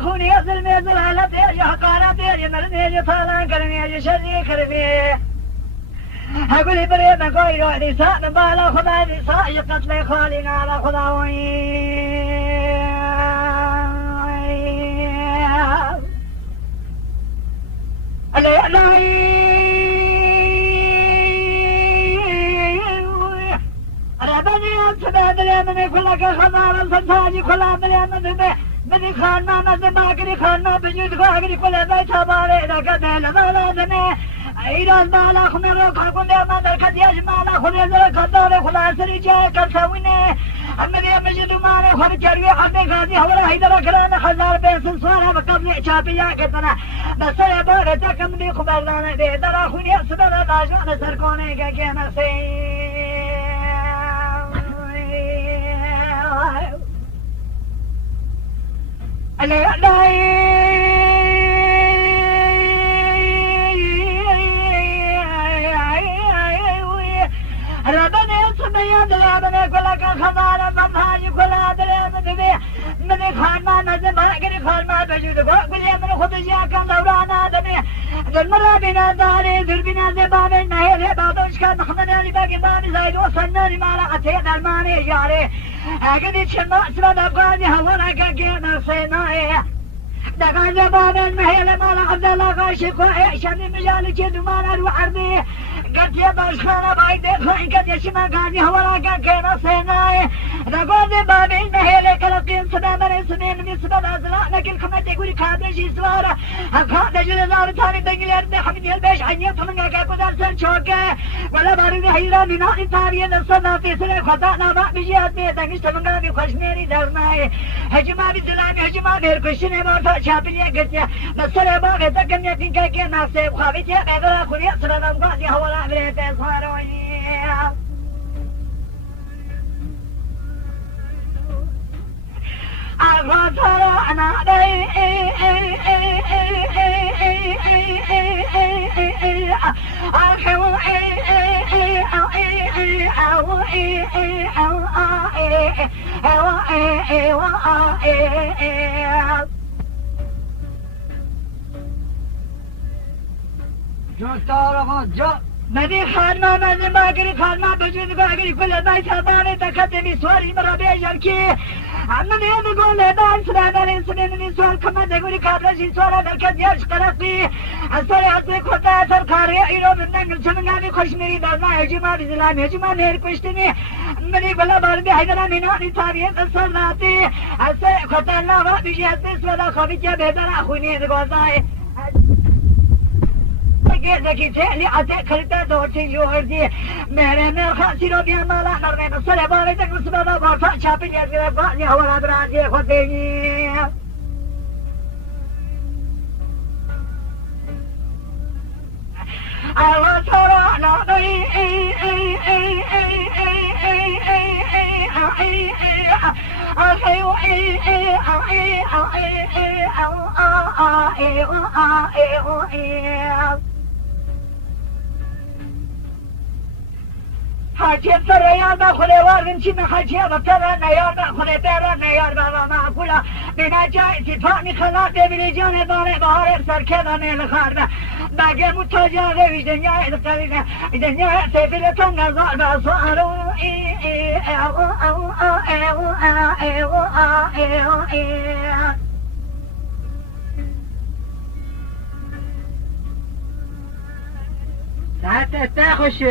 يخوني يزل ميزل على دير يحقانا دير يمرني يطالان كرني يشري كرفي هقولي بريد نقول روحي ساء نبالا خدا نساء يقتل خالينا على خداوي اللي أنا بني أنسبه دليمني كلك خضار الفتاجي كلها دليمني بدي خاننا نزل باقري خاننا بجود باقري كل بيت باري لقد لما لدني إيران بالا خميرو كاكون ما دركت يجمالا خميرو كدار خلا سريجا كسويني أمري مجد مالي خد جري حد غادي هولا هيدر كلام خزار بيس صار بقبل شابيا كتنا بس يا بار تكم لي خبرنا دي درا خوني سبب باجان سركوني كينا سي لا ربنا يسمي دلابنا كلك خضار بمهاي كلا دلابنا من خانما نزل باقري خانما بجود باقري من خود جاكم دورانا دمي دلمرا بنا داري دربنا زبابي نهير بادوش كان محمد علي باقي بابي زايد وصلنا لمالا أتي درماني جاري أقدي شما اسمه دقاني هوانا كاكينا سيناي دقان زبابي المهيل مالا عبد الله غاشق وإعشاني مجالي كدو مالا روحردي قد يباشخانا بايدي خوين قد يشما قاني هوانا كاكينا سيناي دقان زبابي المهيل كالقين سبا مرين سنين نسبة أزلاء لكن كما تقولي كادشي سوارا هكاد جلال تاني دنجلير بحمد يلبش عنيط من كاكو دار سنشوكي ولا بارد حيراني ناقي تاريه نصنا في سنة خطأنا ما بجيات بيتنش تمنغامي خشميري درناي هجما بزلامي هجما بيركشني مارتا شابلية قتيا نصر باقي تقن يكين كاكي ناسيب خابتيا بيغلا خليا سرنا مقاضي هولا بريتي صاروي أغطرعنا جو تعرفوا جو مدي خانما مدي باقري خانما بجود باقري كل بيت باني تكتبي سواري مرابي جركي عمني يقول لبان سلامة سنين سوال كما تقولي كابلشي سوالا دركت يرش قرقي أسري أسري كوتا أسر كاري إيرو بندنگل سننغاني خشميري دارنا هجما بزلام هجما نهر كشتني مني بلا باربي حيدنا مناني تاريخ أسر ناتي أسري كوتا لاغا بيجي أسري سوالا خبيتيا بهدر أخوني دقوزاي ذكي تهلي عتق خلتا دورتي جوهردي मेरे में खांसी रो दिया माला नरने में सरे बारे तक उस बाबा बाफा छापी जैसे बानी हवाला दराजे खोदेगी आवा छोरा ना दई حاجة فريا ما خلي وارن شي ما حاجة بطلع نيار ما خلي ترى نيار بابا ما كلا بنا جاي تفاني خلاص بيجان باري بهار سر كذا من الخاربة باقي متجار في الدنيا القليلة الدنيا سيفلة النظر بصاروا لا تستخش